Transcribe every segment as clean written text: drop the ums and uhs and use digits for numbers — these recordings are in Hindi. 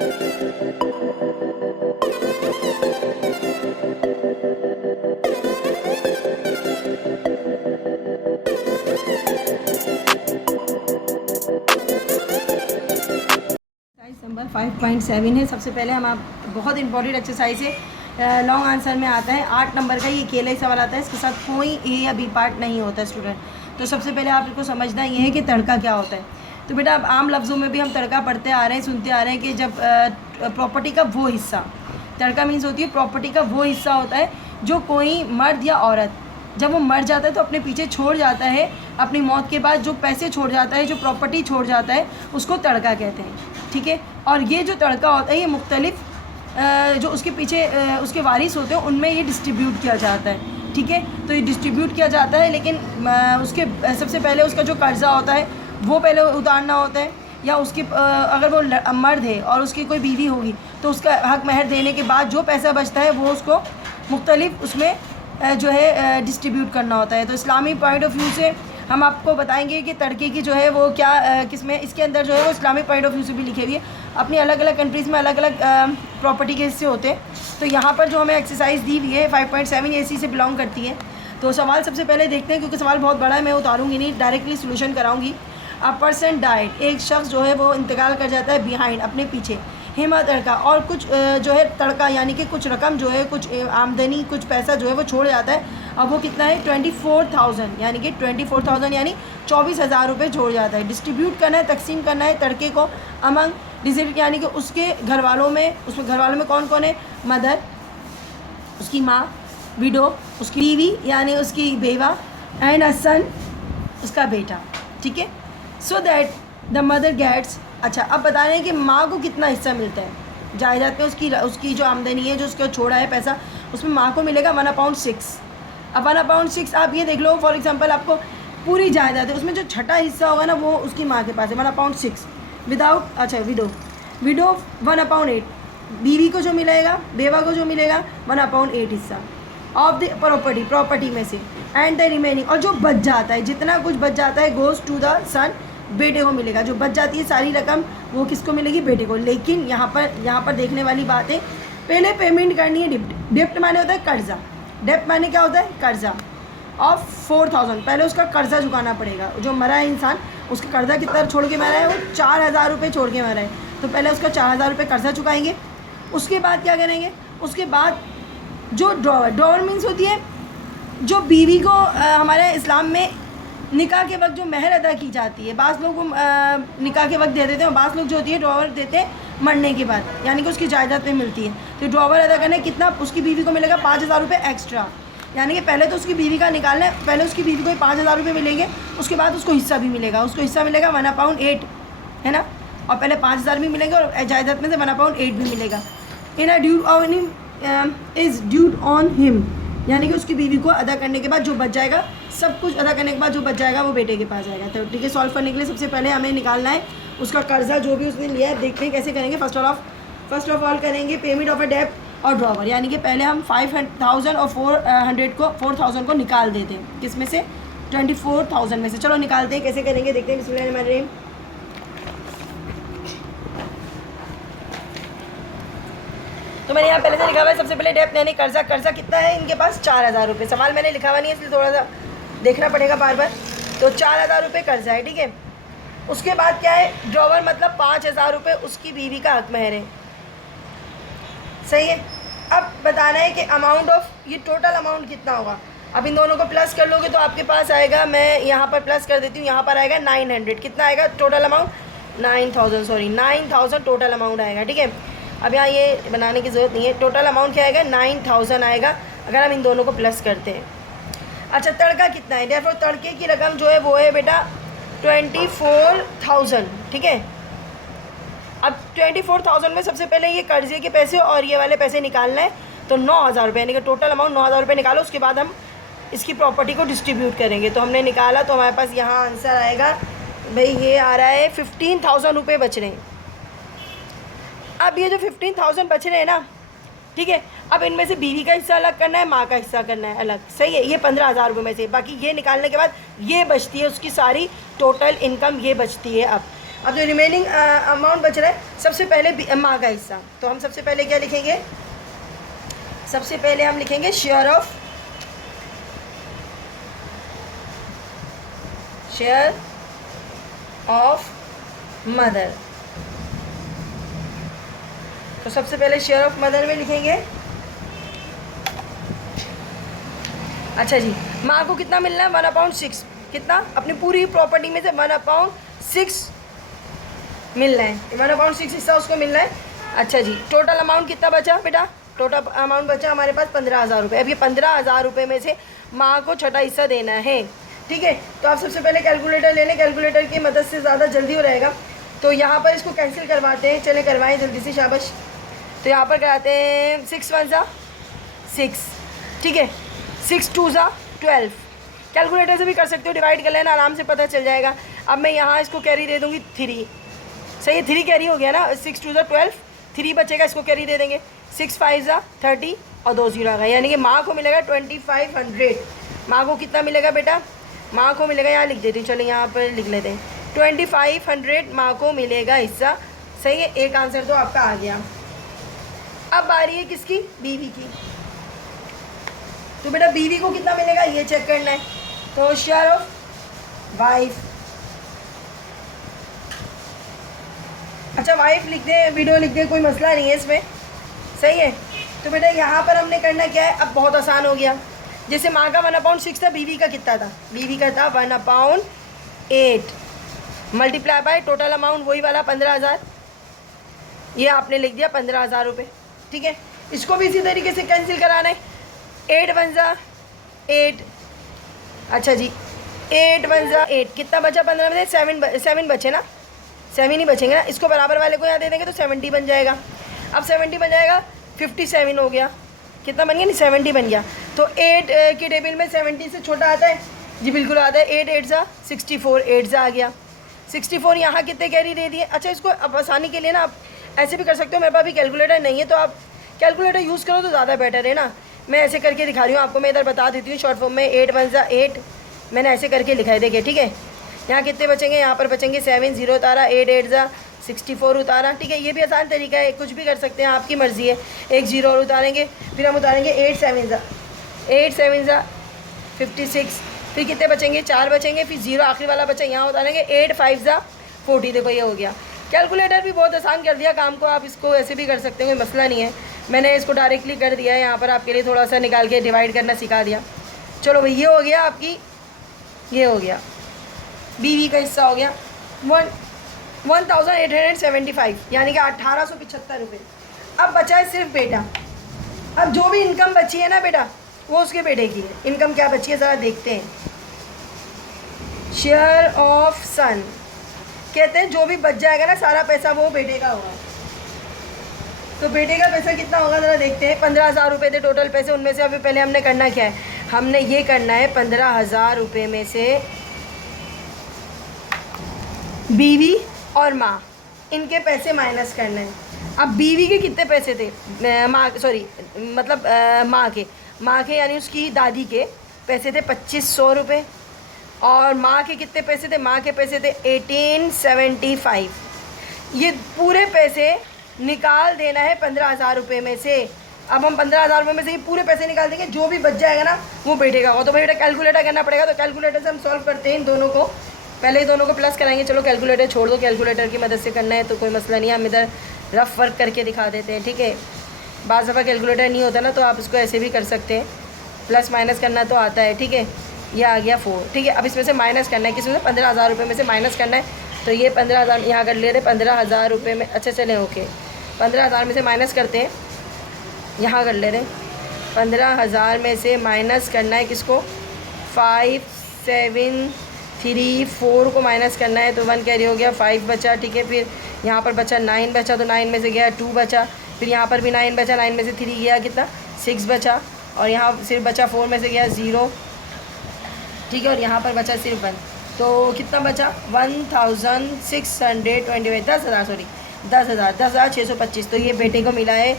नंबर 5.7 है। सबसे पहले हम आप बहुत इंपॉर्टेंट एक्सरसाइज है, लॉन्ग आंसर में आता है 8 नंबर का, ये अकेला ही सवाल आता है, इसके साथ कोई ए या बी पार्ट नहीं होता स्टूडेंट। तो सबसे पहले आपको समझना ये है कि तड़का क्या होता है। तो बेटा अब आम लफ्ज़ों में भी हम तड़का पढ़ते आ रहे हैं, सुनते आ रहे हैं कि जब प्रॉपर्टी का वो हिस्सा, तड़का मीन्स होती है प्रॉपर्टी का वो हिस्सा होता है जो कोई मर्द या औरत जब वो मर जाता है तो अपने पीछे छोड़ जाता है, अपनी मौत के बाद जो पैसे छोड़ जाता है, जो प्रॉपर्टी छोड़ जाता है, उसको तड़का कहते हैं। ठीक है, और ये जो तड़का होता है ये मुख्तलिफ जो उसके पीछे उसके वारिस होते हैं उनमें ये डिस्ट्रीब्यूट किया जाता है। ठीक है, तो ये डिस्ट्रीब्यूट किया जाता है, लेकिन उसके सबसे पहले उसका जो कर्ज़ा होता है वो पहले उतारना होता है, या उसकी अगर वो मर्द है और उसकी कोई बीवी होगी तो उसका हक महर देने के बाद जो पैसा बचता है वो उसको मुख्तलिफ उसमें जो है डिस्ट्रीब्यूट करना होता है। तो इस्लामी पॉइंट ऑफ व्यू से हम आपको बताएंगे कि तड़के की जो है वो क्या किसमें, इसके अंदर जो है वो इस्लामिक पॉइंट ऑफ व्यू से भी लिखे हुई है। अपनी अलग अलग कंट्रीज़ में अलग अलग प्रॉपर्टी के हिस्से होते हैं। तो यहाँ पर जो हमें एक्सरसाइज दी हुई है 5.7 इसी से बिलोंग करती है। तो सवाल सबसे पहले देखते हैं, क्योंकि सवाल बहुत बड़ा है, मैं उतारूँगी नहीं, डायरेक्टली सोल्यूशन कराऊँगी। अ पर्सन डाइड, एक शख्स जो है वो इंतकाल कर जाता है, बिहाइंड अपने पीछे, हिमा तड़का, और कुछ जो है तड़का यानी कि कुछ रकम जो है, कुछ आमदनी, कुछ पैसा जो है वो छोड़ जाता है। अब वो कितना है 24,000, यानी कि 24,000 यानी 24,000 रुपये छोड़ जाता है। डिस्ट्रीब्यूट करना है, तकसीम करना है तड़के को अमंग डिजिट, यानी कि उसके घर वालों में, उसमें घर वालों में कौन कौन है, मदर, उसकी माँ, विडो, उसकी बीवी यानी उसकी बेवा, एंड अ सन, उसका बेटा। ठीक है, so that the mother gets. अच्छा, अब बता रहे हैं कि माँ को कितना हिस्सा मिलता है जायदाद में, उसकी जो आमदनी है, जो उसका छोड़ा है पैसा, उसमें माँ को मिलेगा 1/6। अब 1/6 आप ये देख लो, फॉर एग्जांपल आपको पूरी जायदाद है, उसमें जो छठा हिस्सा होगा ना वो उसकी माँ के पास है 1/6 विदाउट, अच्छा विडो 1/8, बीवी को जो मिलेगा, बेवा को जो मिलेगा 1/8 हिस्सा ऑफ द प्रॉपर्टी में से, एंड द रिमेनिंग, और जो बच जाता है, जितना कुछ बच जाता है, गोज़ टू द सन, बेटे को मिलेगा। जो बच जाती है सारी रकम वो किसको मिलेगी, बेटे को। लेकिन यहाँ पर देखने वाली बात है, पहले पेमेंट करनी है डिप्ट। डिप्ट माने होता है कर्जा, डेप्ट माने क्या होता है, कर्जा ऑफ 4,000, पहले उसका कर्जा चुकाना पड़ेगा। जो मरा है इंसान, उसका कर्जा कितना छोड़ के मरा है, वो 4,000 रुपये छोड़ के मरा है, तो पहले उसका 4,000 रुपये कर्जा चुकाएंगे। उसके बाद क्या करेंगे, उसके बाद जो ड्रॉवर मीन्स होती है जो बीवी को हमारे इस्लाम में निकाह के वक्त जो महर अदा की जाती है, बाज़ लोग निकाह के वक्त दे देते हैं, बाज़ लोग जो होती है ड्रॉवर देते हैं मरने के बाद, यानी कि उसकी जायदाद पे मिलती है। तो ड्रॉवर अदा करने कितना, उसकी बीवी को मिलेगा 5,000 रुपये एक्स्ट्रा, यानी कि पहले तो उसकी बीवी का निकालना है, पहले उसकी बीवी को 5,000 रुपये मिलेंगे, उसके बाद उसको हिस्सा भी मिलेगा, उसको हिस्सा मिलेगा 1/8, है ना, और पहले 5,000 भी मिलेंगे और जायदाद में से 1/8 भी मिलेगा। In a dude is dude on him, यानी कि उसकी बीवी को अदा करने के बाद जो बच जाएगा, सब कुछ अदा करने के बाद जो बच जाएगा वो बेटे के पास जाएगा। तो ठीक है, सॉल्व करने के लिए सबसे पहले हमें निकालना है उसका कर्जा जो भी उसने लिया है। देखते हैं कैसे करेंगे। फर्स्ट ऑफ ऑल करेंगे पेमेंट ऑफ अ डेप्ट और ड्रॉवर, यानी कि पहले हम 5,000 और 4,000 को निकाल देते हैं, किस में से, 24,000 में से। चलो निकालते हैं, कैसे करेंगे देखते हैं। बिस्मिल्लाहिर्रहमानिर्रहीम। तो मैंने यहाँ पहले से लिखा हुआ है, सबसे पहले डेप्ट यानी कर्जा कितना है इनके पास, 4,000 रुपये। सवाल मैंने लिखा हुआ नहीं है इसलिए थोड़ा सा देखना पड़ेगा बार बार। तो 4,000 रुपये कर्जा है, ठीक है। उसके बाद क्या है, ड्रॉवर मतलब 5,000 रुपये उसकी बीवी का हक महर है, सही है। अब बताना है कि अमाउंट ऑफ, ये टोटल अमाउंट कितना होगा। अब इन दोनों को प्लस कर लोगे तो आपके पास आएगा, मैं यहाँ पर प्लस कर देती हूँ, यहाँ पर आएगा 900। कितना आएगा टोटल अमाउंट, 9,000 टोटल अमाउंट आएगा, ठीक है। अब यहाँ ये बनाने की ज़रूरत नहीं है, टोटल अमाउंट क्या आएगा, 9,000 आएगा अगर हम इन दोनों को प्लस करते हैं। अच्छा, तड़का कितना है, देखो तड़के की रकम जो है वो है बेटा 24,000, ठीक है। अब 24,000 में सबसे पहले ये कर्जे के पैसे और ये वाले पैसे निकालना है, तो 9,000 रुपये, यानी कि टोटल अमाउंट 9,000 रुपये निकालो। उसके बाद हम इसकी प्रॉपर्टी को डिस्ट्रीब्यूट करेंगे। तो हमने निकाला तो हमारे पास यहाँ आंसर आएगा, भाई ये आ रहा है 15,000 रुपये बच रहे हैं। अब ये जो 15,000 बच रहे हैं ना, ठीक है, अब इनमें से बीवी का हिस्सा अलग करना है, माँ का हिस्सा करना है अलग, सही है। ये 15,000 रुपये में से, बाकी ये निकालने के बाद ये बचती है उसकी सारी टोटल इनकम, ये बचती है। अब जो रिमेनिंग अमाउंट बच रहा है, सबसे पहले माँ का हिस्सा, तो हम सबसे पहले क्या लिखेंगे, सबसे पहले हम लिखेंगे शेयर ऑफ मदर। तो सबसे पहले शेयर ऑफ मदर में लिखेंगे, अच्छा जी, माँ को कितना मिलना है, 1/6, कितना, अपनी पूरी प्रॉपर्टी में से 1/6 मिलना है, 1/6 हिस्सा उसको मिलना है। अच्छा जी, टोटल अमाउंट कितना बचा बेटा, टोटल अमाउंट बचा हमारे पास 15,000 रुपये। अब ये 15,000 रुपये में से माँ को छठा हिस्सा देना है, ठीक है। तो आप सबसे पहले कैलकुलेटर ले लें, कैलकुलेटर की मदद से ज़्यादा जल्दी हो रहेगा। तो यहाँ पर इसको कैंसिल करवाते हैं, चले करवाएं जल्दी से, शाबाश। तो यहाँ पर कराते हैं 6 1 6, ठीक है, 6 2 12। कैलकुलेटर से भी कर सकते हो, डिवाइड कर लेना, आराम से पता चल जाएगा। अब मैं यहाँ इसको कैरी दे दूँगी 3, सही है, 3 कैरी हो गया ना, 6 2 12, 3 बचेगा, इसको कैरी दे देंगे, 6 5 30 और 2 0 आ गया, यानी कि माँ को मिलेगा 2500। माँ को कितना मिलेगा बेटा, माँ को मिलेगा, यहाँ लिख देती हूँ, चलो यहाँ पर लिख लेते हैं, 2500 माँ को मिलेगा हिस्सा, सही है। एक आंसर तो आपका आ गया। अब बारी है किसकी, बीवी की। तो बेटा बीवी को कितना मिलेगा ये चेक करना है। तो शेयर ऑफ वाइफ, अच्छा वाइफ लिख दे, वीडियो लिख दे, कोई मसला नहीं है इसमें, सही है। तो बेटा यहाँ पर हमने करना क्या है, अब बहुत आसान हो गया। जैसे माँ का 1/6 था, बीवी का कितना था, बीवी का था 1/8 मल्टीप्लाई बाय टोटल अमाउंट वही वाला 15,000, ये आपने लिख दिया 15,000 रुपये, ठीक है। इसको भी इसी तरीके से कैंसिल कराना है, 8 1 8, अच्छा जी 8 1 8, कितना बचा 15 में से 7 बचे ना, 7 ही बचेंगे ना, इसको बराबर वाले को यहाँ दे देंगे तो 70 बन जाएगा। अब 70 बन जाएगा, 57 हो गया, कितना बन गया, नहीं 70 बन गया। तो 8 के टेबल में 70 से छोटा आता है, जी बिल्कुल आता है, 8 8 64, 8 आ गया, 64। यहाँ कितने कैरी दे दिए। अच्छा इसको अब आसानी के लिए ना आप ऐसे भी कर सकते हो, मेरे पास भी कैलकुलेटर नहीं है तो आप कैलकुलेटर यूज़ करो तो ज़्यादा बेटर है ना। मैं ऐसे करके दिखा रही हूँ आपको, मैं इधर बता देती हूँ शॉर्ट फॉर्म में, 8 1 8 मैंने ऐसे करके लिखा है, देखिए, ठीक है। यहाँ कितने बचेंगे, यहाँ पर बचेंगे 7 0 उतारा, 8 8 64 उतारा, ठीक है। ये भी आसान तरीका है, कुछ भी कर सकते हैं, आपकी मर्ज़ी है। 1 0 और उतारेंगे, फिर हम उतारेंगे 8 7 56, फिर कितने बचेंगे, 4 बचेंगे, फिर 0 आखिरी वाला बचा, यहाँ उतारेंगे 8 5 40, देखो ये हो गया। कैलकुलेटर भी बहुत आसान कर दिया काम को, आप इसको ऐसे भी कर सकते हो, कोई मसला नहीं है। मैंने इसको डायरेक्टली कर दिया है, यहाँ पर आपके लिए थोड़ा सा निकाल के डिवाइड करना सिखा दिया। चलो भाई ये हो गया आपकी, ये हो गया बीवी का हिस्सा हो गया 1875, यानी कि 1875 रुपये। अब बचा है सिर्फ बेटा। अब जो भी इनकम बची है ना बेटा, वो उसके बेटे की है। इनकम क्या बची है ज़रा देखते हैं। शेयर ऑफ सन, कहते हैं जो भी बच जाएगा ना सारा पैसा वो बेटे का होगा। तो बेटे का पैसा कितना होगा ज़रा देखते हैं। 15,000 रुपये थे टोटल पैसे, उनमें से अभी पहले हमने करना क्या है, हमने ये करना है 15,000 रुपये में से बीवी और माँ इनके पैसे माइनस करना है। अब बीवी के कितने पैसे थे, माँ सॉरी मतलब माँ के यानी उसकी दादी के पैसे थे 2500 रुपये, और माँ के कितने पैसे थे, माँ के पैसे थे 1875। ये पूरे पैसे निकाल देना है 15,000 रुपये में से। अब हम 15,000 रुपये में से ये पूरे पैसे निकाल देंगे, जो भी बच जाएगा ना वो बेटे का होगा। तो भाई बेटा कैलकुलेटर करना पड़ेगा, तो कैलकुलेटर से हम सॉल्व करते हैं इन दोनों को। पहले दोनों को प्लस कराएंगे, चलो कैलकुलेटर छोड़ दो, कैलकुलेटर की मदद से करना है तो कोई मसला नहीं है, हम इधर रफ वर्क करके दिखा देते हैं, ठीक है। बाज़ दफ़ा कैलकुलेटर नहीं होता ना तो आप इसको ऐसे भी कर सकते हैं, प्लस माइनस करना तो आता है, ठीक है। ये आ गया 4, ठीक है। अब इसमें से माइनस करना है, किसी में 15,000 रुपये में से माइनस करना है। तो ये 15,000 यहाँ कर ले रहे, 15,000 रुपये में, अच्छा चलें ओके, 15,000 में से माइनस करते हैं, यहाँ कर ले रहे, 15,000 में से माइनस करना है किसको, 5 7 3 4 को माइनस करना है। तो 1 कैरी हो गया, 5 बचा, ठीक है। फिर यहाँ पर बचा 9 बचा, तो 9 में से गया 2 बचा, फिर यहाँ पर भी 9 बचा, 9 में से 3 गया कितना 6 बचा, और यहाँ सिर्फ बचा 4 में से गया 0, ठीक है। और यहाँ पर बचा सिर्फ 1, तो कितना बचा 1625, 10,000 सॉरी 10,625। तो ये बेटे को मिला है,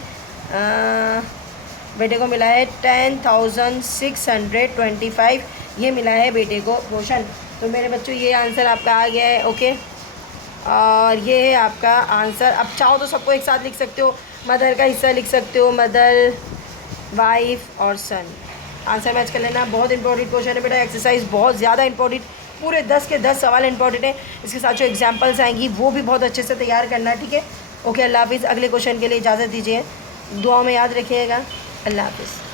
बेटे को मिला है 10,625, ये मिला है बेटे को पोर्शन। तो मेरे बच्चों ये आंसर आपका आ गया है, ओके। और ये है आपका आंसर। अब चाहो तो सबको एक साथ लिख सकते हो, मदर का हिस्सा लिख सकते हो, मदर, वाइफ और सन। आंसर मैच कर लेना। बहुत इंपॉर्टेंट क्वेश्चन है बेटा, एक्सरसाइज बहुत ज़्यादा इंपॉर्टेंट, पूरे 10 के 10 सवाल इंपॉर्टेंट है। इसके साथ जो एग्जाम्पल्स आएंगी वो भी बहुत अच्छे से तैयार करना, ठीक है। ओके, अल्लाह हाफिज़। अगले क्वेश्चन के लिए इजाज़त दीजिए, दुआ में याद रखिएगा। अल्लाह हाफिज़।